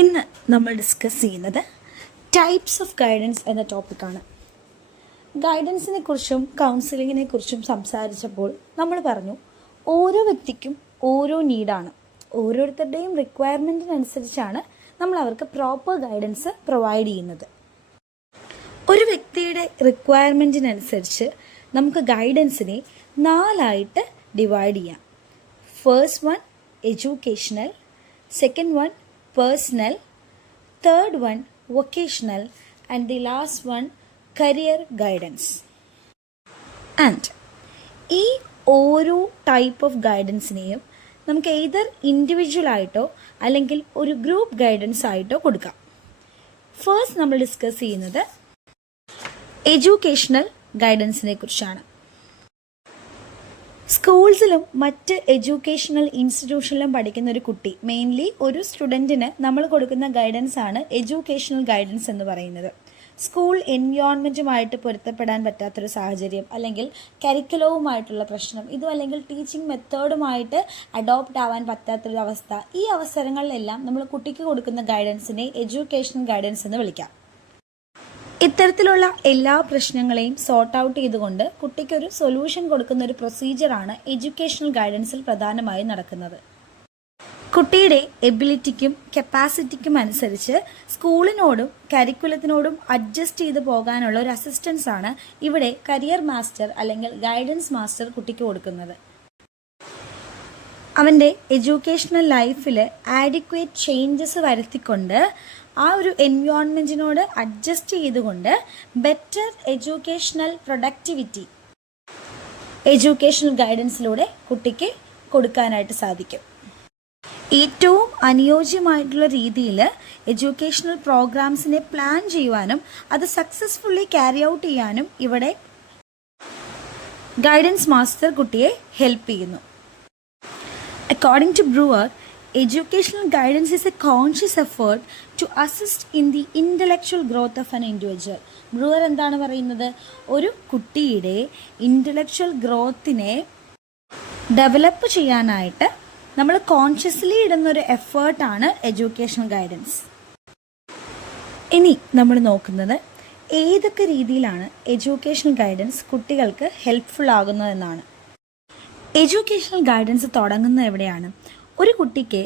ഇന്ന് നമ്മൾ ഡിസ്കസ് ചെയ്യുന്നത് ടൈപ്സ് ഓഫ് ഗൈഡൻസ് എന്ന ടോപ്പിക്കാണ്. ഗൈഡൻസിനെ കുറിച്ചും കൗൺസിലിങ്ങിനെ കുറിച്ചും സംസാരിച്ചപ്പോൾ നമ്മൾ പറഞ്ഞു ഓരോ വ്യക്തിക്കും ഓരോ നീഡാണ്, ഓരോരുത്തരുടെയും റിക്വയർമെൻറ്റിനനുസരിച്ചാണ് നമ്മൾ അവർക്ക് പ്രോപ്പർ ഗൈഡൻസ് പ്രൊവൈഡ് ചെയ്യുന്നത്. ഒരു വ്യക്തിയുടെ റിക്വയർമെൻറ്റിനനുസരിച്ച് നമുക്ക് ഗൈഡൻസിനെ 4ആയിട്ട് ഡിവൈഡ് ചെയ്യാം. First one educational, second one personal, third one vocational, and the last one career guidance. And ഈ ഓരോ ടൈപ്പ് ഓഫ് ഗൈഡൻസിനെയും നമുക്ക് either ഇൻഡിവിജ്വൽ ആയിട്ടോ അല്ലെങ്കിൽ ഒരു ഗ്രൂപ്പ് ഗൈഡൻസ് ആയിട്ടോ കൊടുക്കാം. ഫസ്റ്റ് നമ്മൾ ഡിസ്കസ് ചെയ്യുന്നത് എഡ്യൂക്കേഷണൽ ഗൈഡൻസിനെ കുറിച്ചാണ്. സ്കൂൾസിലും മറ്റ് എഡ്യൂക്കേഷണൽ ഇൻസ്റ്റിറ്റ്യൂഷനിലും പഠിക്കുന്ന ഒരു കുട്ടി, മെയിൻലി ഒരു സ്റ്റുഡൻറ്റിന് നമ്മൾ കൊടുക്കുന്ന ഗൈഡൻസ് ആണ് എഡ്യൂക്കേഷണൽ ഗൈഡൻസ് എന്ന് പറയുന്നത്. സ്കൂൾ എൻവയോൺമെൻറ്റുമായിട്ട് പൊരുത്തപ്പെടാൻ പറ്റാത്തൊരു സാഹചര്യം, അല്ലെങ്കിൽ കരിക്കുലവുമായിട്ടുള്ള പ്രശ്നം, ഇതും അല്ലെങ്കിൽ ടീച്ചിങ് മെത്തേഡുമായിട്ട് അഡോപ്റ്റ് ആവാൻ പറ്റാത്തൊരു അവസ്ഥ, ഈ അവസരങ്ങളിലെല്ലാം നമ്മൾ കുട്ടിക്ക് കൊടുക്കുന്ന ഗൈഡൻസിനെ എഡ്യൂക്കേഷണൽ ഗൈഡൻസ് എന്ന് വിളിക്കാം. ഇത്തരത്തിലുള്ള എല്ലാ പ്രശ്നങ്ങളെയും സോർട്ട് ഔട്ട് ചെയ്തുകൊണ്ട് കുട്ടിക്കൊരു സൊല്യൂഷൻ കൊടുക്കുന്ന ഒരു പ്രൊസീജിയറാണ് എഡ്യൂക്കേഷണൽ ഗൈഡൻസിൽ പ്രധാനമായും നടക്കുന്നത്. കുട്ടിയുടെ എബിലിറ്റിക്കും കപ്പാസിറ്റിക്കും അനുസരിച്ച് സ്കൂളിനോടും കരിക്കുലത്തിനോടും അഡ്ജസ്റ്റ് ചെയ്ത് പോകാനുള്ള ഒരു അസിസ്റ്റൻസ് ആണ് ഇവിടെ കരിയർ മാസ്റ്റർ അല്ലെങ്കിൽ ഗൈഡൻസ് മാസ്റ്റർ കുട്ടിക്ക് കൊടുക്കുന്നത്. അവൻ്റെ എഡ്യൂക്കേഷണൽ ലൈഫിൽ ആഡിക്വേറ്റ് ചേഞ്ചസ് വരുത്തിക്കൊണ്ട് ആ ഒരു എൻവയോൺമെൻറ്റിനോട് അഡ്ജസ്റ്റ് ചെയ്തുകൊണ്ട് ബെറ്റർ എഡ്യൂക്കേഷണൽ പ്രൊഡക്ടിവിറ്റി എഡ്യൂക്കേഷണൽ ഗൈഡൻസിലൂടെ കുട്ടിക്ക് കൊടുക്കാനായിട്ട് സാധിക്കും. ഏറ്റവും അനുയോജ്യമായിട്ടുള്ള രീതിയിൽ എഡ്യൂക്കേഷണൽ പ്രോഗ്രാംസിനെ പ്ലാൻ ചെയ്യുവാനും അത് സക്സസ്ഫുള്ളി ക്യാരി ഔട്ട് ചെയ്യാനും ഇവിടെ ഗൈഡൻസ് മാസ്റ്റർ കുട്ടിയെ ഹെൽപ്പ് ചെയ്യുന്നു. According to Brewer, educational guidance is a conscious effort to assist in the intellectual growth of an individual. Brewer എന്താണ് പറയുന്നത്? ഒരു കുട്ടിയുടെ ഇൻ്റലക്ച്വൽ ഗ്രോത്തിനെ ഡെവലപ്പ് ചെയ്യാനായിട്ട് നമ്മൾ കോൺഷ്യസ്ലി ഇടുന്നൊരു എഫേർട്ടാണ് എഡ്യൂക്കേഷണൽ ഗൈഡൻസ്. ഇനി നമ്മൾ നോക്കുന്നത് ഏതൊക്കെ രീതിയിലാണ് എഡ്യൂക്കേഷണൽ ഗൈഡൻസ് കുട്ടികൾക്ക് ഹെൽപ്ഫുൾ ആകുന്നതെന്നാണ്. എഡ്യൂക്കേഷണൽ ഗൈഡൻസ് തുടങ്ങുന്നത് എവിടെയാണ്? ഒരു കുട്ടിക്ക്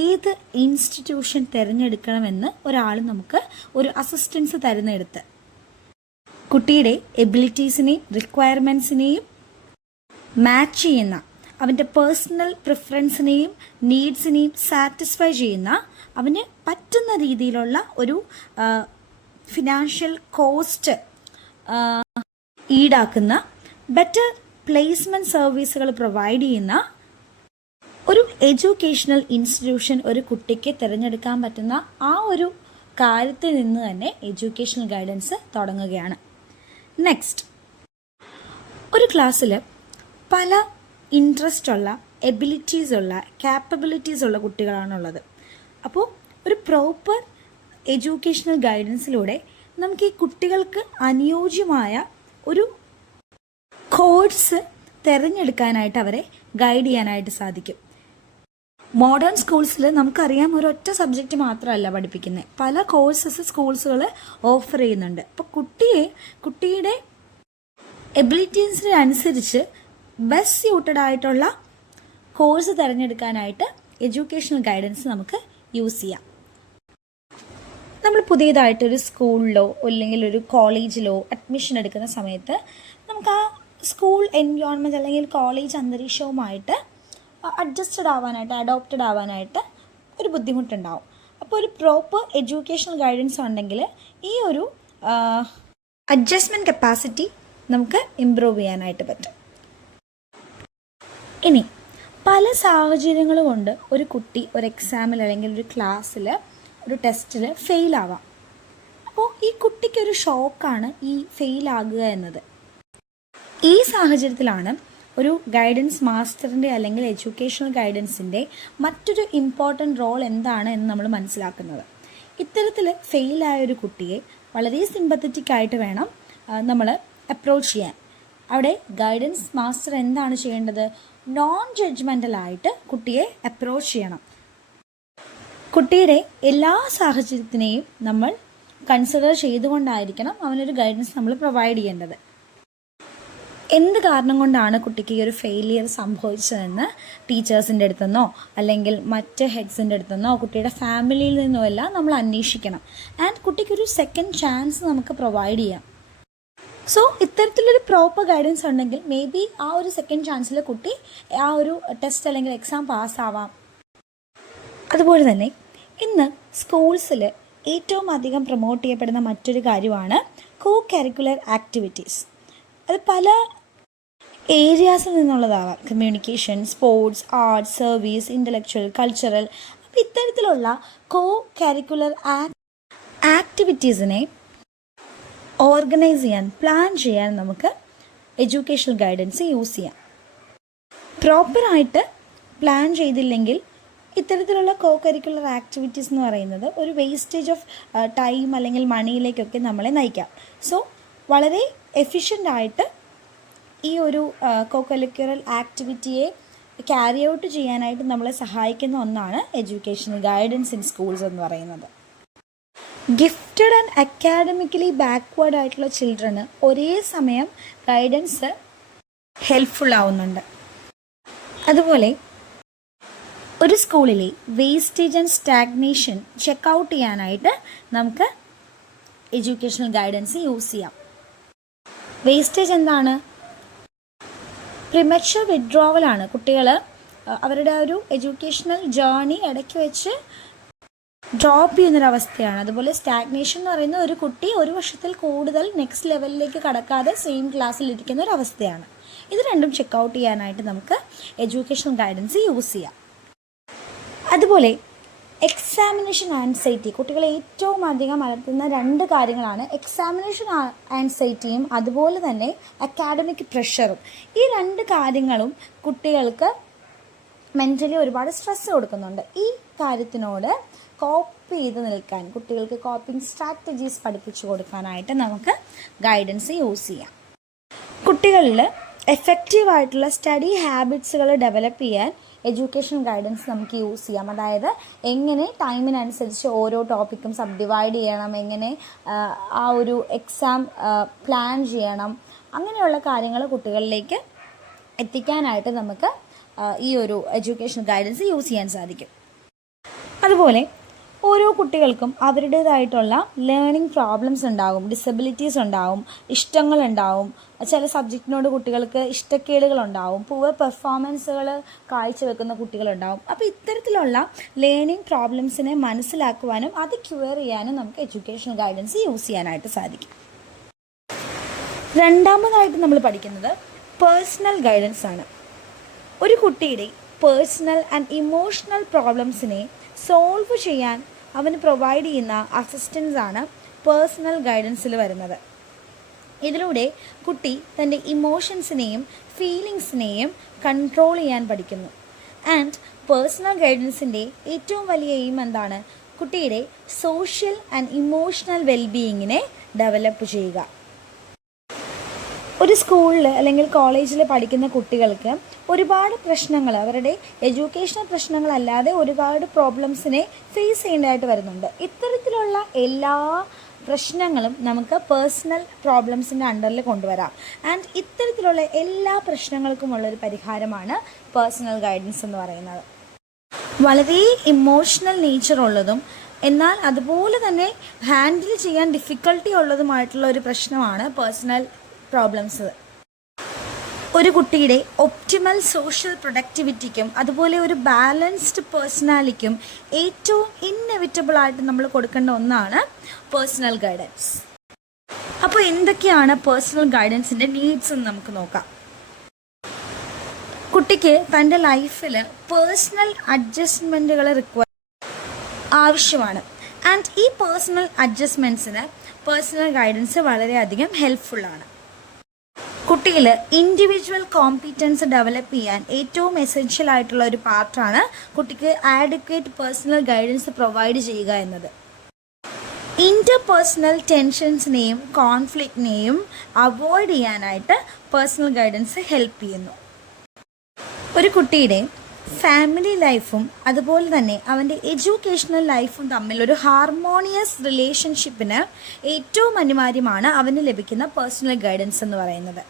ഏത് ഇൻസ്റ്റിറ്റ്യൂഷൻ തിരഞ്ഞെടുക്കണമെന്ന് ഒരാൾ നമുക്ക് ഒരു അസിസ്റ്റൻസ് തരുന്നെടുത്ത് കുട്ടിയുടെ എബിലിറ്റീസിനെയും റിക്വയർമെൻറ്റ്സിനെയും മാച്ച് ചെയ്യുന്ന, അവൻ്റെ പേഴ്സണൽ പ്രിഫറൻസിനെയും നീഡ്സിനെയും സാറ്റിസ്ഫൈ ചെയ്യുന്ന, അവന് പറ്റുന്ന രീതിയിലുള്ള ഒരു ഫിനാൻഷ്യൽ കോസ്റ്റ് ഈടാക്കുന്ന ബെറ്റർ പ്ലേസ്മെൻറ്റ് സർവീസുകൾ പ്രൊവൈഡ് ചെയ്യുന്ന ഒരു എഡ്യൂക്കേഷണൽ ഇൻസ്റ്റിറ്റ്യൂഷൻ ഒരു കുട്ടിക്ക് തിരഞ്ഞെടുക്കാൻ പറ്റുന്ന ആ ഒരു കാര്യത്തിൽ നിന്ന് തന്നെ എഡ്യൂക്കേഷണൽ ഗൈഡൻസ് തുടങ്ങുകയാണ്. നെക്സ്റ്റ്, ഒരു ക്ലാസ്സിൽ പല ഇൻട്രസ്റ്റ് ഉള്ള, എബിലിറ്റീസ് ഉള്ള, കാപ്പബിലിറ്റീസ് ഉള്ള കുട്ടികളാണുള്ളത്. അപ്പോൾ ഒരു പ്രോപ്പർ എഡ്യൂക്കേഷണൽ ഗൈഡൻസിലൂടെ നമുക്ക് ഈ കുട്ടികൾക്ക് അനുയോജ്യമായ ഒരു കോഴ്സ് തിരഞ്ഞെടുക്കാനായിട്ട് അവരെ ഗൈഡ് ചെയ്യാനായിട്ട് സാധിക്കും. മോഡേൺ സ്കൂൾസിൽ നമുക്കറിയാം ഒരൊറ്റ സബ്ജക്റ്റ് മാത്രമല്ല പഠിപ്പിക്കുന്നത്, പല കോഴ്സസ് സ്കൂൾസുകൾ ഓഫർ ചെയ്യുന്നുണ്ട്. അപ്പോൾ കുട്ടിയുടെ എബിലിറ്റീസിനനുസരിച്ച് ബെസ്റ്റ് സ്യൂട്ടഡ് ആയിട്ടുള്ള കോഴ്സ് തിരഞ്ഞെടുക്കാനായിട്ട് എഡ്യൂക്കേഷണൽ ഗൈഡൻസ് നമുക്ക് യൂസ് ചെയ്യാം. നമ്മൾ പുതിയതായിട്ടൊരു സ്കൂളിലോ അല്ലെങ്കിൽ ഒരു കോളേജിലോ അഡ്മിഷൻ എടുക്കുന്ന സമയത്ത് നമുക്ക് ആ സ്കൂൾ എൻവയോൺമെൻറ്റ് അല്ലെങ്കിൽ കോളേജ് അന്തരീക്ഷവുമായിട്ട് അഡ്ജസ്റ്റഡ് ആവാനായിട്ട്, അഡോപ്റ്റഡ് ആവാനായിട്ട് ഒരു ബുദ്ധിമുട്ടുണ്ടാവും. അപ്പോൾ ഒരു പ്രോപ്പർ എഡ്യൂക്കേഷണൽ ഗൈഡൻസ് ഉണ്ടെങ്കിൽ ഈ ഒരു അഡ്ജസ്റ്റ്മെൻറ്റ് കപ്പാസിറ്റി നമുക്ക് ഇമ്പ്രൂവ് ചെയ്യാനായിട്ട് പറ്റും. ഇനി പല സാഹചര്യങ്ങൾ കൊണ്ട് ഒരു കുട്ടി ഒരു എക്സാമിൽ അല്ലെങ്കിൽ ഒരു ക്ലാസ്സിൽ ഒരു ടെസ്റ്റിൽ ഫെയിലാവാം. അപ്പോൾ ഈ കുട്ടിക്കൊരു ഷോക്കാണ് ഈ ഫെയിലാകുക എന്നത്. ഈ സാഹചര്യത്തിലാണ് ഒരു ഗൈഡൻസ് മാസ്റ്ററിൻ്റെ അല്ലെങ്കിൽ എഡ്യൂക്കേഷണൽ ഗൈഡൻസിൻ്റെ മറ്റൊരു ഇമ്പോർട്ടൻ്റ് റോൾ എന്താണ് എന്ന് നമ്മൾ മനസ്സിലാക്കുന്നത്. ഇത്തരത്തിൽ ഫെയിലായ ഒരു കുട്ടിയെ വളരെ സിമ്പത്തറ്റിക് ആയിട്ട് വേണം നമ്മൾ അപ്രോച്ച് ചെയ്യാൻ. അവിടെ ഗൈഡൻസ് മാസ്റ്റർ എന്താണ് ചെയ്യേണ്ടത്? നോൺ ജഡ്ജ്മെൻ്റലായിട്ട് കുട്ടിയെ അപ്രോച്ച് ചെയ്യണം. കുട്ടിയുടെ എല്ലാ സാഹചര്യത്തിനെയും നമ്മൾ കൺസിഡർ ചെയ്തുകൊണ്ടായിരിക്കണം അവനൊരു ഗൈഡൻസ് നമ്മൾ പ്രൊവൈഡ് ചെയ്യേണ്ടത്. എന്ത് കാരണം കൊണ്ടാണ് കുട്ടിക്ക് ഈ ഒരു ഫെയിലിയർ സംഭവിച്ചതെന്ന് ടീച്ചേഴ്സിൻ്റെ അടുത്തുനിന്നോ അല്ലെങ്കിൽ മറ്റ് ഹെഡ്സിൻ്റെ അടുത്തുനിന്നോ കുട്ടിയുടെ ഫാമിലിയിൽ നിന്നോ എല്ലാം നമ്മൾ അന്വേഷിക്കണം. ആൻഡ് കുട്ടിക്കൊരു സെക്കൻഡ് ചാൻസ് നമുക്ക് പ്രൊവൈഡ് ചെയ്യാം. സോ ഇത്തരത്തിലൊരു പ്രോപ്പർ ഗൈഡൻസ് ഉണ്ടെങ്കിൽ മേ ബി ആ ഒരു സെക്കൻഡ് ചാൻസിൽ കുട്ടി ആ ഒരു ടെസ്റ്റ് അല്ലെങ്കിൽ എക്സാം പാസ്സാവാം. അതുപോലെ തന്നെ ഇന്ന് സ്കൂൾസിൽ ഏറ്റവും അധികം പ്രൊമോട്ട് ചെയ്യപ്പെടുന്ന മറ്റൊരു കാര്യമാണ് കോ കരിക്കുലർ ആക്ടിവിറ്റീസ്. അത് പല ഏരിയാസിൽ നിന്നുള്ളതാവാം. Communication, sports, arts, service, intellectual, cultural. അപ്പോൾ ഇത്തരത്തിലുള്ള കോ കരിക്കുലർ ആക്ടിവിറ്റീസിനെ ഓർഗനൈസ് ചെയ്യാൻ, പ്ലാൻ ചെയ്യാൻ നമുക്ക് എഡ്യൂക്കേഷണൽ ഗൈഡൻസ് യൂസ് ചെയ്യാം. പ്രോപ്പറായിട്ട് പ്ലാൻ ചെയ്തില്ലെങ്കിൽ ഇത്തരത്തിലുള്ള കോ കരിക്കുലർ ആക്ടിവിറ്റീസ് എന്ന് പറയുന്നത് ഒരു വേസ്റ്റേജ് ഓഫ് ടൈം അല്ലെങ്കിൽ മണിയിലേക്കൊക്കെ നമ്മളെ നയിക്കാം. സോ വളരെ എഫിഷ്യൻ്റായിട്ട് ഈ ഒരു കോ കരിക്കുലർ ആക്ടിവിറ്റിയെ ക്യാരി ഔട്ട് ചെയ്യാനായിട്ട് നമ്മളെ സഹായിക്കുന്ന ഒന്നാണ് എഡ്യൂക്കേഷണൽ ഗൈഡൻസ് ഇൻ സ്കൂൾസ് എന്ന് പറയുന്നത്. ഗിഫ്റ്റഡ് ആൻഡ് അക്കാഡമിക്കലി ബാക്ക്വേർഡ് ആയിട്ടുള്ള ചിൽഡ്രന് ഒരേ സമയം ഗൈഡൻസ് ഹെൽപ്ഫുൾ ആവുന്നുണ്ട്. അതുപോലെ ഒരു സ്കൂളിലെ wastage and stagnation check out ചെയ്യാനായിട്ട് നമുക്ക് എഡ്യൂക്കേഷണൽ ഗൈഡൻസ് യൂസ് ചെയ്യാം. വേസ്റ്റേജ് എന്താണ്? പ്രിമച്വർ വിഡ്രോവലാണ്. കുട്ടികൾ അവരുടെ ഒരു എഡ്യൂക്കേഷണൽ ജേർണി ഇടയ്ക്ക് വെച്ച് ഡ്രോപ്പ് ചെയ്യുന്നൊരവസ്ഥയാണ്. അതുപോലെ സ്റ്റാഗ്നേഷൻ എന്ന് പറയുന്ന ഒരു കുട്ടി ഒരു വർഷത്തിൽ കൂടുതൽ നെക്സ്റ്റ് ലെവലിലേക്ക് കടക്കാതെ സെയിം ക്ലാസ്സിൽ ഇരിക്കുന്ന ഒരു അവസ്ഥയാണ്. ഇത് രണ്ടും ചെക്ക് ഔട്ട് ചെയ്യാനായിട്ട് നമുക്ക് എഡ്യൂക്കേഷണൽ ഗൈഡൻസ് യൂസ് ചെയ്യാം. അതുപോലെ എക്സാമിനേഷൻ ആൻസൈറ്റി കുട്ടികളെ ഏറ്റവും അധികം അലട്ടുന്ന രണ്ട് കാര്യങ്ങളാണ് എക്സാമിനേഷൻ ആൻസൈറ്റിയും അതുപോലെ തന്നെ അക്കാഡമിക് പ്രഷറും. ഈ രണ്ട് കാര്യങ്ങളും കുട്ടികൾക്ക് മെൻ്റലി ഒരുപാട് സ്ട്രെസ് കൊടുക്കുന്നുണ്ട്. ഈ കാര്യത്തിനോട് കോപ്പ് ചെയ്ത് നിൽക്കാൻ കുട്ടികൾക്ക് കോപ്പിംഗ് സ്ട്രാറ്റജീസ് പഠിപ്പിച്ചു കൊടുക്കാനായിട്ട് നമുക്ക് ഗൈഡൻസ് യൂസ് ചെയ്യാം. കുട്ടികളിൽ എഫക്റ്റീവായിട്ടുള്ള സ്റ്റഡി ഹാബിറ്റ്സുകൾ ഡെവലപ്പ് ചെയ്യാൻ എഡ്യൂക്കേഷൻ ഗൈഡൻസ് നമുക്ക് യൂസ് ചെയ്യാം. അതായത് എങ്ങനെ ടൈമിനനുസരിച്ച് ഓരോ ടോപ്പിക്കും സബ് ഡിവൈഡ് ചെയ്യണം, എങ്ങനെ ആ ഒരു എക്സാം പ്ലാൻ ചെയ്യണം, അങ്ങനെയുള്ള കാര്യങ്ങൾ കുട്ടികളിലേക്ക് എത്തിക്കാനായിട്ട് നമുക്ക് ഈ ഒരു എഡ്യൂക്കേഷൻ ഗൈഡൻസ് യൂസ് ചെയ്യാൻ സാധിക്കും. അതുപോലെ ഓരോ കുട്ടികൾക്കും അവരുടേതായിട്ടുള്ള ലേണിംഗ് പ്രോബ്ലംസ് ഉണ്ടാകും, ഡിസബിലിറ്റീസ് ഉണ്ടാവും, ഇഷ്ടങ്ങളുണ്ടാവും, ചില സബ്ജക്റ്റിനോട് കുട്ടികൾക്ക് ഇഷ്ടക്കേടുകളുണ്ടാവും, പുവർ പെർഫോമൻസുകൾ കാഴ്ചവെക്കുന്ന കുട്ടികളുണ്ടാവും. അപ്പോൾ ഇത്തരത്തിലുള്ള ലേണിംഗ് പ്രോബ്ലംസിനെ മനസ്സിലാക്കുവാനും അത് ക്യൂർ ചെയ്യാനും നമുക്ക് എഡ്യൂക്കേഷണൽ ഗൈഡൻസ് യൂസ് ചെയ്യാനായിട്ട് സാധിക്കും. രണ്ടാമതായിട്ട് നമ്മൾ പഠിക്കുന്നത് പേഴ്സണൽ ഗൈഡൻസ് ആണ്. ഒരു കുട്ടിയുടെ പേഴ്സണൽ ആൻഡ് ഇമോഷണൽ പ്രോബ്ലംസിനെ സോൾവ് ചെയ്യാൻ അവന് പ്രൊവൈഡ് ചെയ്യുന്ന അസിസ്റ്റൻസ് ആണ് പേഴ്സണൽ ഗൈഡൻസിൽ വരുന്നത്. ഇതിലൂടെ കുട്ടി തൻ്റെ ഇമോഷൻസിനെയും ഫീലിങ്സിനെയും കൺട്രോൾ ചെയ്യാൻ പഠിക്കുന്നു. ആൻഡ് പേഴ്സണൽ ഗൈഡൻസിൻ്റെ ഏറ്റവും വലിയ എയിം എന്താണ്? കുട്ടിയുടെ സോഷ്യൽ ആൻഡ് ഇമോഷണൽ വെൽബീയിങ്ങിനെ ഡെവലപ്പ് ചെയ്യുക. ഒരു സ്കൂളിൽ അല്ലെങ്കിൽ കോളേജിൽ പഠിക്കുന്ന കുട്ടികൾക്ക് ഒരുപാട് പ്രശ്നങ്ങൾ, അവരുടെ എഡ്യൂക്കേഷണൽ പ്രശ്നങ്ങളല്ലാതെ ഒരുപാട് പ്രോബ്ലംസിനെ ഫേസ് ചെയ്യേണ്ടതായിട്ട് വരുന്നുണ്ട്. ഇത്തരത്തിലുള്ള എല്ലാ പ്രശ്നങ്ങളും നമുക്ക് പേഴ്സണൽ പ്രോബ്ലംസിൻ്റെ അണ്ടറിൽ കൊണ്ടുവരാം. ആൻഡ് ഇത്തരത്തിലുള്ള എല്ലാ പ്രശ്നങ്ങൾക്കുമുള്ളൊരു പരിഹാരമാണ് പേഴ്സണൽ ഗൈഡൻസ് എന്ന് പറയുന്നത്. വളരെ ഇമോഷണൽ നേച്ചർ ഉള്ളതും എന്നാൽ അതുപോലെ തന്നെ ഹാൻഡിൽ ചെയ്യാൻ ഡിഫിക്കൽട്ടി ഉള്ളതുമായിട്ടുള്ള ഒരു പ്രശ്നമാണ് പേഴ്സണൽ പ്രോബ്ലംസ്. ഒരു കുട്ടിയുടെ ഒപ്റ്റിമൽ സോഷ്യൽ പ്രൊഡക്ടിവിറ്റിക്കും അതുപോലെ ഒരു ബാലൻസ്ഡ് പേഴ്സണാലിറ്റിക്കും ഏറ്റവും ഇന്നെവിറ്റബിളായിട്ട് നമ്മൾ കൊടുക്കേണ്ട ഒന്നാണ് പേഴ്സണൽ ഗൈഡൻസ്. അപ്പോൾ എന്തൊക്കെയാണ് പേഴ്സണൽ ഗൈഡൻസിൻ്റെ നീഡ്സ് എന്ന് നമുക്ക് നോക്കാം. കുട്ടിക്ക് തൻ്റെ ലൈഫിൽ പേഴ്സണൽ അഡ്ജസ്റ്റ്മെൻറ്റുകൾ ആവശ്യമാണ്. ആൻഡ് ഈ പേഴ്സണൽ അഡ്ജസ്റ്റ്മെൻറ്റ്സിന് പേഴ്സണൽ ഗൈഡൻസ് വളരെയധികം ഹെൽപ്ഫുള്ളാണ്. കുട്ടിയിൽ ഇൻഡിവിജ്വൽ കോമ്പീറ്റൻസ് ഡെവലപ്പ് ചെയ്യാൻ ഏറ്റവും എസെൻഷ്യൽ ആയിട്ടുള്ള ഒരു പാർട്ടാണ് കുട്ടിക്ക് ആഡക്വേറ്റ് പേഴ്സണൽ ഗൈഡൻസ് പ്രൊവൈഡ് ചെയ്യുക എന്നത്. ഇൻ്റർപേഴ്സണൽ ടെൻഷൻസിനെയും കോൺഫ്ലിക്റ്റിനെയും അവോയ്ഡ് ചെയ്യാനായിട്ട് പേഴ്സണൽ ഗൈഡൻസ് ഹെൽപ്പ് ചെയ്യുന്നു. ഒരു കുട്ടിയുടെ ഫാമിലി ലൈഫും അതുപോലെ തന്നെ അവൻ്റെ എഡ്യൂക്കേഷണൽ ലൈഫും തമ്മിലൊരു ഹാർമോണിയസ് റിലേഷൻഷിപ്പിന് ഏറ്റവും അനിവാര്യമാണ് അവന് ലഭിക്കുന്ന പേഴ്സണൽ ഗൈഡൻസ് എന്ന് പറയുന്നത്.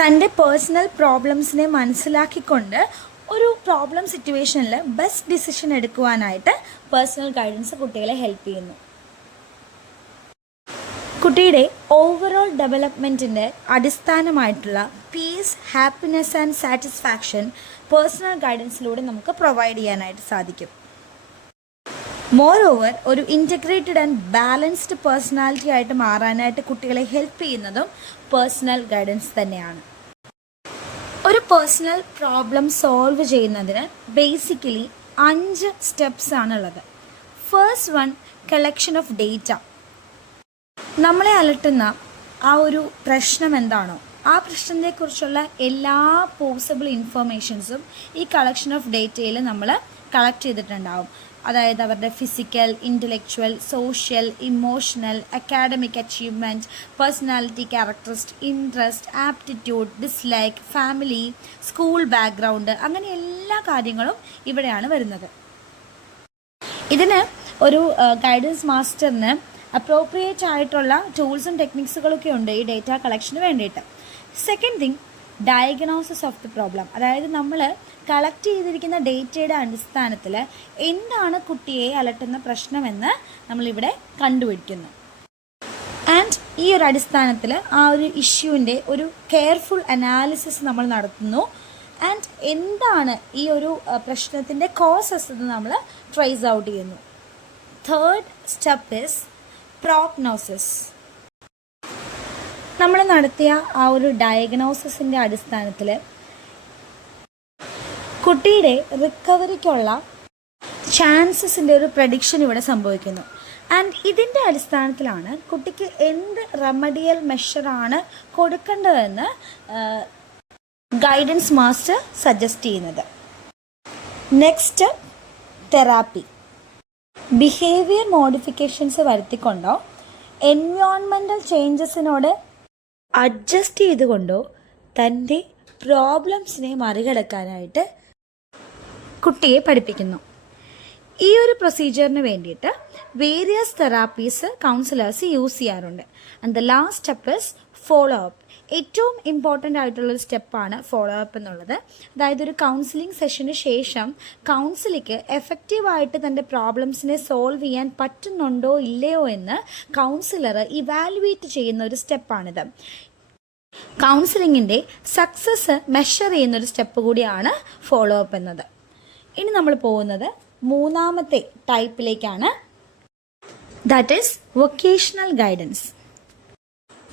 തൻ്റെ പേഴ്സണൽ പ്രോബ്ലംസിനെ മനസ്സിലാക്കിക്കൊണ്ട് ഒരു പ്രോബ്ലം സിറ്റുവേഷനിൽ ബെസ്റ്റ് ഡിസിഷൻ എടുക്കുവാനായിട്ട് പേഴ്സണൽ ഗൈഡൻസ് കുട്ടികളെ ഹെൽപ്പ് ചെയ്യുന്നു. കുട്ടിയുടെ ഓവറോൾ ഡെവലപ്മെൻറ്റിൻ്റെ അടിസ്ഥാനമായിട്ടുള്ള peace, happiness and satisfaction personal ഗൈഡൻസിലൂടെ നമുക്ക് പ്രൊവൈഡ് ചെയ്യാനായിട്ട് സാധിക്കും. മോർ ഓവർ, ഒരു ഇൻറ്റഗ്രേറ്റഡ് ആൻഡ് ബാലൻസ്ഡ് പേഴ്സണാലിറ്റി ആയിട്ട് മാറാനായിട്ട് കുട്ടികളെ ഹെൽപ്പ് ചെയ്യുന്നതും പേഴ്സണൽ ഗൈഡൻസ് തന്നെയാണ്. ഒരു പേഴ്സണൽ പ്രോബ്ലം സോൾവ് ചെയ്യുന്നതിന് ബേസിക്കലി 5 സ്റ്റെപ്സ് ആണുള്ളത്. First one, collection of data. നമ്മളെ അലട്ടുന്ന ആ ഒരു പ്രശ്നം എന്താണോ ആ പ്രശ്നത്തെക്കുറിച്ചുള്ള എല്ലാ പോസിബിൾ ഇൻഫർമേഷൻസും ഈ കളക്ഷൻ ഓഫ് ഡേറ്റയിൽ നമ്മൾ കളക്ട് ചെയ്തിട്ടുണ്ടാവും. അതായത് അവരുടെ physical, intellectual, social, emotional, academic achievement, personality characteristic, interest, aptitude, dislike, family, school background, അങ്ങനെ എല്ലാ കാര്യങ്ങളും ഇവിടെയാണ് വരുന്നത്. ഇതിന് ഒരു ഗൈഡൻസ് മാസ്റ്ററിന് അപ്രോപ്രിയേറ്റ് ആയിട്ടുള്ള ടൂൾസും ടെക്നിക്സുകളൊക്കെ ഉണ്ട് ഈ ഡേറ്റ കളക്ഷന് വേണ്ടിയിട്ട്. Second thing, diagnosis of the problem. അതായത് നമ്മൾ കളക്ട് ചെയ്തിരിക്കുന്ന ഡേറ്റയുടെ അടിസ്ഥാനത്തിൽ എന്താണ് കുട്ടിയെ അലട്ടുന്ന പ്രശ്നമെന്ന് നമ്മളിവിടെ കണ്ടുപിടിക്കുന്നു. ആൻഡ് ഈ ഒരു അടിസ്ഥാനത്തിൽ ആ ഒരു ഇഷ്യൂവിൻ്റെ ഒരു കെയർഫുൾ അനാലിസിസ് നമ്മൾ നടത്തുന്നു. ആൻഡ് എന്താണ് ഈ ഒരു പ്രശ്നത്തിൻ്റെ കോസസ് എന്ന് നമ്മൾ ട്രേസ് ഔട്ട് ചെയ്യുന്നു. Third step is prognosis. നമ്മൾ നടത്തിയ ആ ഒരു ഡയഗ്നോസിസിൻ്റെ അടിസ്ഥാനത്തിൽ കുട്ടിയുടെ റിക്കവറിക്കുള്ള ചാൻസസിൻ്റെ ഒരു പ്രഡിക്ഷൻ ഇവിടെ സംഭവിക്കുന്നു. ആൻഡ് ഇതിൻ്റെ അടിസ്ഥാനത്തിലാണ് കുട്ടിക്ക് എന്ത് റെമഡിയൽ മെഷറാണ് കൊടുക്കേണ്ടതെന്ന് ഗൈഡൻസ് മാസ്റ്റർ സജസ്റ്റ് ചെയ്യുന്നത്. Next, therapy. ബിഹേവിയർ മോഡിഫിക്കേഷൻസ് വരുത്തിക്കൊണ്ടോ എൻവയോൺമെൻറ്റൽ ചേഞ്ചസിനോട് അഡ്ജസ്റ്റ് ചെയ്തുകൊണ്ടോ തൻ്റെ പ്രോബ്ലംസിനെ മറികടക്കാനായിട്ട് കുട്ടിയെ പഠിപ്പിക്കുന്നു. ഈ ഒരു പ്രൊസീജിയറിന് വേണ്ടിയിട്ട് വേരിയസ് തെറാപ്പീസ് കൗൺസിലേഴ്സ് യൂസ് ചെയ്യാറുണ്ട്. And the last step is follow up. ഏറ്റവും ഇമ്പോർട്ടൻ്റ് ആയിട്ടുള്ളൊരു സ്റ്റെപ്പാണ് ഫോളോ അപ്പ് എന്നുള്ളത്. അതായത് ഒരു കൗൺസിലിംഗ് സെഷന് ശേഷം കൗൺസിലിക്ക് എഫക്റ്റീവായിട്ട് തൻ്റെ പ്രോബ്ലംസിനെ സോൾവ് ചെയ്യാൻ പറ്റുന്നുണ്ടോ ഇല്ലയോ എന്ന് കൗൺസിലർ ഇവാലുവേറ്റ് ചെയ്യുന്ന ഒരു സ്റ്റെപ്പാണിത്. കൗൺസിലിങ്ങിൻ്റെ സക്സസ് മെഷർ ചെയ്യുന്നൊരു സ്റ്റെപ്പ് കൂടിയാണ് ഫോളോ അപ്പ് എന്നത്. ഇനി നമ്മൾ പോകുന്നത് മൂന്നാമത്തെ ടൈപ്പിലേക്കാണ്. That is vocational guidance.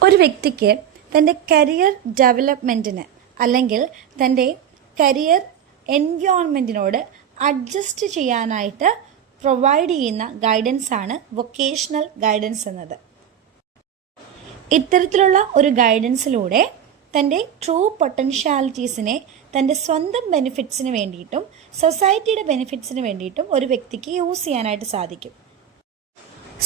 ഒരു വ്യക്തിക്ക് തൻ്റെ കരിയർ ഡെവലപ്മെൻറ്റിന് അല്ലെങ്കിൽ തൻ്റെ കരിയർ എൻവയോൺമെൻറ്റിനോട് അഡ്ജസ്റ്റ് ചെയ്യാനായിട്ട് പ്രൊവൈഡ് ചെയ്യുന്ന ഗൈഡൻസാണ് വൊക്കേഷണൽ ഗൈഡൻസ് എന്നത്. ഇത്തരത്തിലുള്ള ഒരു ഗൈഡൻസിലൂടെ തൻ്റെ ട്രൂ പൊട്ടൻഷ്യാലിറ്റീസിനെ തൻ്റെ സ്വന്തം ബെനിഫിറ്റ്സിന് വേണ്ടിയിട്ടും സൊസൈറ്റിയുടെ ബെനിഫിറ്റ്സിന് വേണ്ടിയിട്ടും ഒരു വ്യക്തിക്ക് യൂസ് ചെയ്യാനായിട്ട് സാധിക്കും.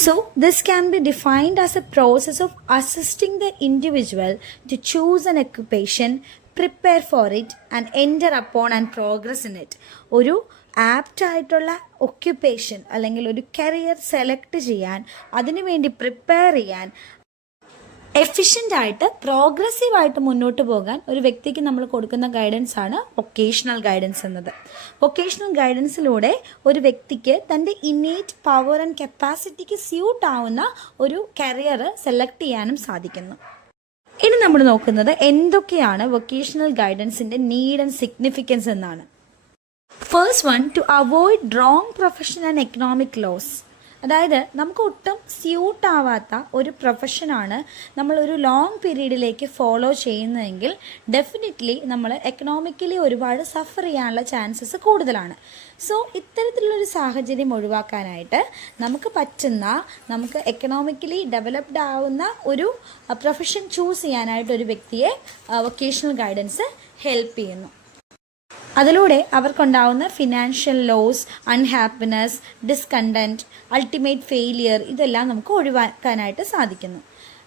So, this can be defined as a process of assisting the individual to choose an occupation, prepare for it and enter upon and progress in it. ഒരു ആപ്റ്റ് ആയിട്ടുള്ള ഒക്യുപ്പേഷൻ അല്ലെങ്കിൽ ഒരു കരിയർ സെലക്ട് ചെയ്യാൻ, അതിനുവേണ്ടി prepare ചെയ്യാൻ, efficient ആയിട്ട് പ്രോഗ്രസീവായിട്ട് മുന്നോട്ട് പോകാൻ ഒരു വ്യക്തിക്ക് നമ്മൾ കൊടുക്കുന്ന ഗൈഡൻസ് ആണ് വൊക്കേഷണൽ ഗൈഡൻസ് എന്നത്. വൊക്കേഷണൽ ഗൈഡൻസിലൂടെ ഒരു വ്യക്തിക്ക് തൻ്റെ ഇന്നേറ്റ് പവർ ആൻഡ് കപ്പാസിറ്റിക്ക് സ്യൂട്ട് ആവുന്ന ഒരു കരിയർ സെലക്ട് ചെയ്യാനും സാധിക്കുന്നു. ഇനി നമ്മൾ നോക്കുന്നത് എന്തൊക്കെയാണ് വൊക്കേഷണൽ ഗൈഡൻസിൻ്റെ നീഡ് ആൻഡ് സിഗ്നിഫിക്കൻസ് എന്നാണ്. First one, to avoid wrong profession and economic loss. അതായത് നമുക്ക് ഒട്ടും സ്യൂട്ട് ആവാത്ത ഒരു പ്രൊഫഷനാണ് നമ്മളൊരു ലോങ് പീരീഡിലേക്ക് ഫോളോ ചെയ്യുന്നതെങ്കിൽ ഡെഫിനറ്റ്ലി നമ്മൾ എക്കണോമിക്കലി ഒരുപാട് സഫർ ചെയ്യാനുള്ള ചാൻസസ് കൂടുതലാണ്. സോ ഇത്തരത്തിലുള്ളൊരു സാഹചര്യം ഒഴിവാക്കാനായിട്ട് നമുക്ക് എക്കണോമിക്കലി ഡെവലപ്ഡ് ആവുന്ന ഒരു പ്രൊഫഷൻ ചൂസ് ചെയ്യാനായിട്ട് ഒരു വ്യക്തിയെ വൊക്കേഷണൽ ഗൈഡൻസ് ഹെൽപ്പ് ചെയ്യുന്നു. അതിലൂടെ അവർക്കുണ്ടാവുന്ന financial loss, unhappiness, discontent, ultimate failure ഇതെല്ലാം നമുക്ക് ഒഴിവാക്കാനായിട്ട് സാധിക്കുന്നു.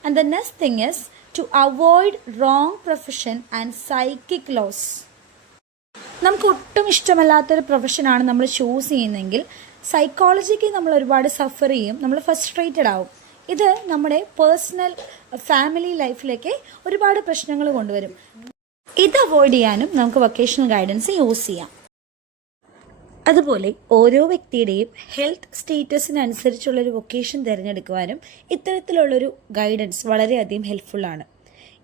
And the next thing is to avoid wrong profession and psychic loss. നമുക്ക് ഒട്ടും ഇഷ്ടമല്ലാത്തൊരു പ്രൊഫഷനാണ് നമ്മൾ ചൂസ് ചെയ്യുന്നതെങ്കിൽ സൈക്കോളജിക്ക് നമ്മൾ ഒരുപാട് സഫർ ചെയ്യും, നമ്മൾ ഫ്രസ്ട്രേറ്റഡ് ആവും. ഇത് നമ്മുടെ പേഴ്സണൽ ഫാമിലി ലൈഫിലേക്ക് ഒരുപാട് പ്രശ്നങ്ങൾ കൊണ്ടുവരും. ഇത് അവോയ്ഡ് ചെയ്യാനും നമുക്ക് വൊക്കേഷണൽ ഗൈഡൻസ് യൂസ് ചെയ്യാം. അതുപോലെ ഓരോ വ്യക്തിയുടെയും ഹെൽത്ത് സ്റ്റേറ്റസിനനുസരിച്ചുള്ളൊരു വൊക്കേഷൻ തിരഞ്ഞെടുക്കുവാനും ഇത്തരത്തിലുള്ളൊരു ഗൈഡൻസ് വളരെയധികം ഹെൽപ്ഫുള്ളാണ്.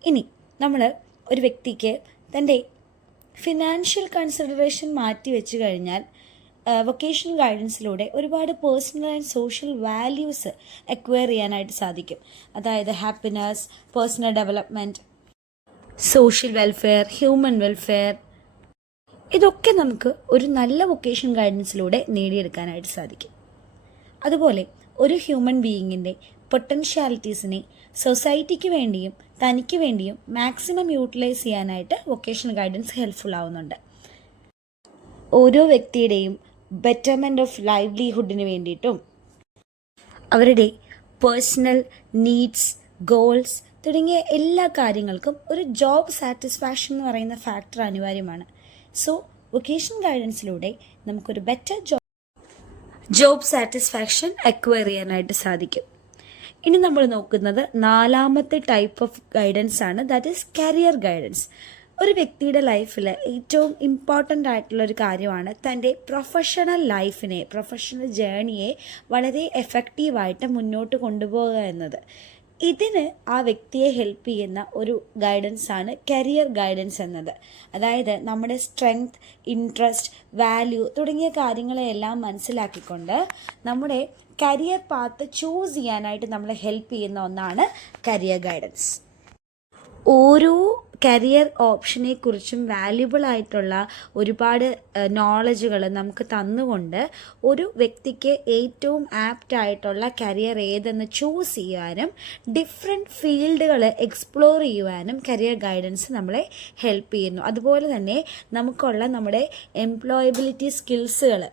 ഇനി നമ്മൾ ഒരു വ്യക്തിക്ക് തൻ്റെ ഫിനാൻഷ്യൽ കൺസിഡറേഷൻ മാറ്റി വെച്ച് കഴിഞ്ഞാൽ വൊക്കേഷണൽ ഗൈഡൻസിലൂടെ ഒരുപാട് personal and social values acquire ചെയ്യാനായിട്ട് സാധിക്കും. അതായത് happiness, personal development, social welfare, human welfare, ഇതൊക്കെ നമുക്ക് ഒരു നല്ല വൊക്കേഷൻ ഗൈഡൻസിലൂടെ നേടിയെടുക്കാനായിട്ട് സാധിക്കും. അതുപോലെ ഒരു ഹ്യൂമൻ ബീയിങ്ങിൻ്റെ പൊട്ടൻഷ്യാലിറ്റീസിനെ സൊസൈറ്റിക്ക് വേണ്ടിയും തനിക്ക് വേണ്ടിയും മാക്സിമം യൂട്ടിലൈസ് ചെയ്യാനായിട്ട് വൊക്കേഷണൽ ഗൈഡൻസ് ഹെൽപ്ഫുൾ ആവുന്നുണ്ട്. ഓരോ വ്യക്തിയുടെയും ബെറ്റർമെൻറ്റ് ഓഫ് ലൈവ്ലിഹുഡിന് വേണ്ടിയിട്ടും അവരുടെ പേഴ്സണൽ നീഡ്സ്, ഗോൾസ് തുടങ്ങിയ എല്ലാ കാര്യങ്ങൾക്കും ഒരു ജോബ് സാറ്റിസ്ഫാക്ഷൻ എന്ന് പറയുന്ന ഫാക്ടർ അനിവാര്യമാണ്. സോ വൊക്കേഷണൽ ഗൈഡൻസിലൂടെ നമുക്കൊരു ബെറ്റർ ജോബ് സാറ്റിസ്ഫാക്ഷൻ അക്വയർ ചെയ്യാനായിട്ട് സാധിക്കും. ഇനി നമ്മൾ നോക്കുന്നത് 4ാമത്തെ ടൈപ്പ് ഓഫ് ഗൈഡൻസ് ആണ്, ദാറ്റ് ഈസ് കരിയർ ഗൈഡൻസ്. ഒരു വ്യക്തിയുടെ ലൈഫിൽ ഏറ്റവും ഇമ്പോർട്ടൻ്റ് ആയിട്ടുള്ളൊരു കാര്യമാണ് തൻ്റെ പ്രൊഫഷണൽ ജേണിയെ വളരെ എഫക്റ്റീവായിട്ട് മുന്നോട്ട് കൊണ്ടുപോകുക എന്നത്. ഇതിന് ആ വ്യക്തിയെ ഹെൽപ്പ് ചെയ്യുന്ന ഒരു ഗൈഡൻസ് ആണ് കരിയർ ഗൈഡൻസ് എന്നത്. അതായത് നമ്മുടെ സ്ട്രെങ്ത്, ഇൻട്രസ്റ്റ്, വാല്യൂ തുടങ്ങിയ കാര്യങ്ങളെല്ലാം മനസ്സിലാക്കിക്കൊണ്ട് നമ്മുടെ കരിയർ പാത്ത് ചൂസ് ചെയ്യാനായിട്ട് നമ്മളെ ഹെൽപ്പ് ചെയ്യുന്ന ഒന്നാണ് കരിയർ ഗൈഡൻസ്. ഓരോ കരിയർ ഓപ്ഷനെ കുറിച്ചും വാല്യുബിൾ ആയിട്ടുള്ള ഒരുപാട് നോളജുകൾ നമുക്ക് തന്നുകൊണ്ട് ഒരു വ്യക്തിക്ക് ഏറ്റവും ആപ്റ്റ് ആയിട്ടുള്ള കരിയർ ഏതെന്ന് ചൂസ് ചെയ്യാനും ഡിഫറെൻറ്റ് ഫീൽഡുകൾ എക്സ്പ്ലോർ ചെയ്യുവാനും കരിയർ ഗൈഡൻസ് നമ്മളെ ഹെൽപ്പ് ചെയ്യുന്നു. അതുപോലെ തന്നെ നമുക്കുള്ള നമ്മുടെ എംപ്ലോയബിലിറ്റി സ്കിൽസുകൾ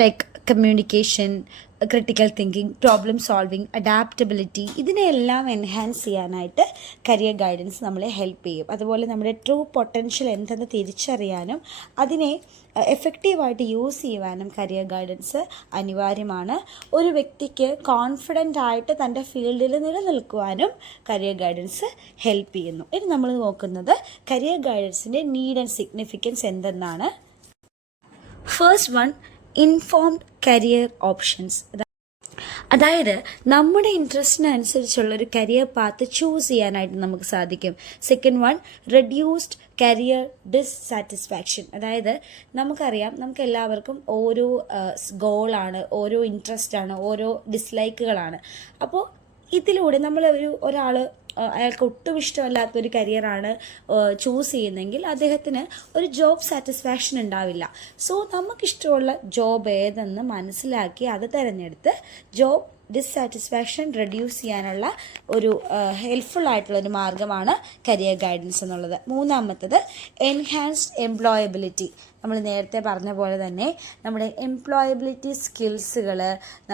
like communication, critical thinking, problem solving, adaptability, ഇതിനെല്ലാം എൻഹാൻസ് ചെയ്യാനായിട്ട് കരിയർ ഗൈഡൻസ് നമ്മളെ ഹെൽപ്പ് ചെയ്യും. അതുപോലെ നമ്മുടെ ട്രൂ പൊട്ടൻഷ്യൽ എന്തെന്ന് തിരിച്ചറിയാനും അതിനെ എഫക്റ്റീവായിട്ട് യൂസ് ചെയ്യുവാനും കരിയർ ഗൈഡൻസ് അനിവാര്യമാണ്. ഒരു വ്യക്തിക്ക് കോൺഫിഡൻ്റ് ആയിട്ട് തൻ്റെ ഫീൽഡിൽ നിലനിൽക്കുവാനും കരിയർ ഗൈഡൻസ് ഹെൽപ്പ് ചെയ്യുന്നു. ഇനി നമ്മൾ നോക്കുന്നത് കരിയർ ഗൈഡൻസിൻ്റെ നീഡ് ആൻഡ് സിഗ്നിഫിക്കൻസ് എന്തെന്നാണ്. First one, informed career options. അതായത് നമ്മുടെ ഇൻട്രസ്റ്റിനനുസരിച്ചുള്ള ഒരു കരിയർ പാത്ത് ചൂസ് ചെയ്യാനായിട്ട് നമുക്ക് സാധിക്കും. Second one, reduced career dissatisfaction. അതായത് നമുക്കറിയാം, നമുക്ക് എല്ലാവർക്കും ഓരോ ഗോളാണ്, ഓരോ ഇൻട്രസ്റ്റ് ആണ്, ഓരോ ഡിസ്ലൈക്കുകളാണ്. അപ്പോൾ ഇതിലൂടെ നമ്മൾ ഒരാൾ അയാൾക്ക് ഒട്ടും ഇഷ്ടമല്ലാത്തൊരു കരിയറാണ് ചൂസ് ചെയ്യുന്നതെങ്കിൽ അദ്ദേഹത്തിന് ഒരു ജോബ് സാറ്റിസ്ഫാക്ഷൻ ഉണ്ടാവില്ല. സോ നമുക്കിഷ്ടമുള്ള ജോബ് ഏതെന്ന് മനസ്സിലാക്കി അത് തിരഞ്ഞെടുത്ത് ജോബ് ഡിസ്സാറ്റിസ്ഫാക്ഷൻ റെഡ്യൂസ് ചെയ്യാനുള്ള ഒരു ഹെൽപ്ഫുൾ ആയിട്ടുള്ളൊരു മാർഗ്ഗമാണ് കരിയർ ഗൈഡൻസ് എന്നുള്ളത്. മൂന്നാമത്തത്, എൻഹാൻസ്ഡ് എംപ്ലോയബിലിറ്റി. നമ്മൾ നേരത്തെ പറഞ്ഞ പോലെ തന്നെ നമ്മുടെ എംപ്ലോയബിലിറ്റി സ്കിൽസുകൾ,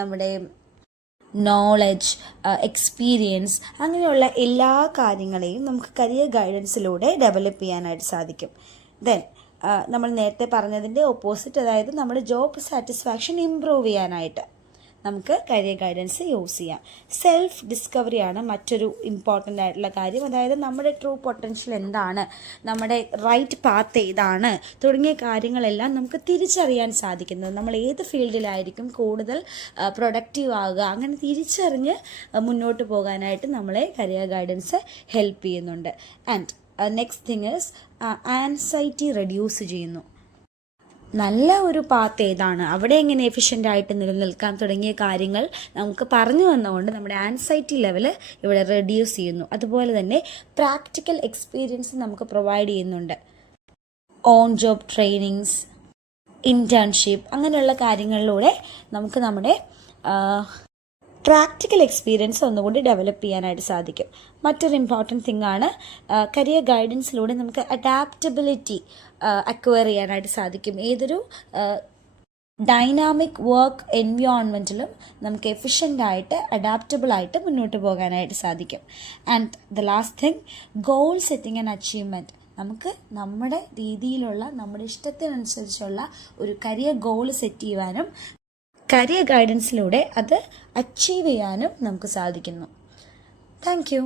നമ്മുടെ നോളജ്, എക്സ്പീരിയൻസ്, അങ്ങനെയുള്ള എല്ലാ കാര്യങ്ങളെയും നമുക്ക് കരിയർ ഗൈഡൻസിലൂടെ ഡെവലപ്പ് ചെയ്യാനായിട്ട് സാധിക്കും. ദെൻ നമ്മൾ നേരത്തെ പറഞ്ഞതിൻ്റെ ഓപ്പോസിറ്റ്, അതായത് നമ്മുടെ ജോബ് സാറ്റിസ്ഫാക്ഷൻ ഇമ്പ്രൂവ് ചെയ്യാനായിട്ട് നമുക്ക് കരിയർ ഗൈഡൻസ് യൂസ് ചെയ്യാം. സെൽഫ് ഡിസ്കവറിയാണ് മറ്റൊരു ഇമ്പോർട്ടൻ്റ് ആയിട്ടുള്ള കാര്യം. അതായത് നമ്മുടെ ട്രൂ പൊട്ടൻഷ്യൽ എന്താണ്, നമ്മുടെ റൈറ്റ് പാത്ത് ഏതാണ് തുടങ്ങിയ കാര്യങ്ങളെല്ലാം നമുക്ക് തിരിച്ചറിയാൻ സാധിക്കുന്നത്. നമ്മൾ ഏത് ഫീൽഡിലായിരിക്കും കൂടുതൽ പ്രൊഡക്റ്റീവ് ആകുക, അങ്ങനെ തിരിച്ചറിഞ്ഞ് മുന്നോട്ട് പോകാനായിട്ട് നമ്മളെ കരിയർ ഗൈഡൻസ് ഹെൽപ്പ് ചെയ്യുന്നുണ്ട്. And next thing is anxiety reduce ചെയ്യുന്നു. നല്ല ഒരു പാത്ത് ഏതാണ്, അവിടെ എങ്ങനെ എഫിഷ്യൻ്റ് ആയിട്ട് നിലനിൽക്കാം തുടങ്ങിയ കാര്യങ്ങൾ നമുക്ക് പറഞ്ഞു തന്നുകൊണ്ട് നമ്മുടെ ആൻസൈറ്റി ലെവൽ ഇവിടെ റെഡ്യൂസ് ചെയ്യുന്നു. അതുപോലെ തന്നെ പ്രാക്ടിക്കൽ എക്സ്പീരിയൻസ് നമുക്ക് പ്രൊവൈഡ് ചെയ്യുന്നുണ്ട്. ഓൺ ജോബ് ട്രെയിനിങ്സ്, ഇൻറ്റേൺഷിപ്പ്, അങ്ങനെയുള്ള കാര്യങ്ങളിലൂടെ നമുക്ക് നമ്മുടെ പ്രാക്ടിക്കൽ എക്സ്പീരിയൻസ് ഒന്നുകൂടി ഡെവലപ്പ് ചെയ്യാനായിട്ട് സാധിക്കും. മറ്റൊരു ഇമ്പോർട്ടൻറ്റ് തിങ് ആണ്, കരിയർ ഗൈഡൻസിലൂടെ നമുക്ക് അഡാപ്റ്റബിലിറ്റി അക്വയർ ചെയ്യാനായിട്ട് സാധിക്കും. ഏതൊരു ഡൈനാമിക് വർക്ക് എൻവയോൺമെൻറ്റിലും നമുക്ക് എഫിഷ്യൻ്റായിട്ട് അഡാപ്റ്റബിളായിട്ട് മുന്നോട്ട് പോകാനായിട്ട് സാധിക്കും. And the last thing, goal setting and achievement. നമുക്ക് നമ്മുടെ രീതിയിലുള്ള നമ്മുടെ ഇഷ്ടത്തിനനുസരിച്ചുള്ള ഒരു കരിയർ ഗോൾ സെറ്റ് ചെയ്യുവാനും കരിയർ ഗൈഡൻസിലൂടെ അത് അച്ചീവ് ചെയ്യാനും നമുക്ക് സാധിക്കുന്നു. Thank you.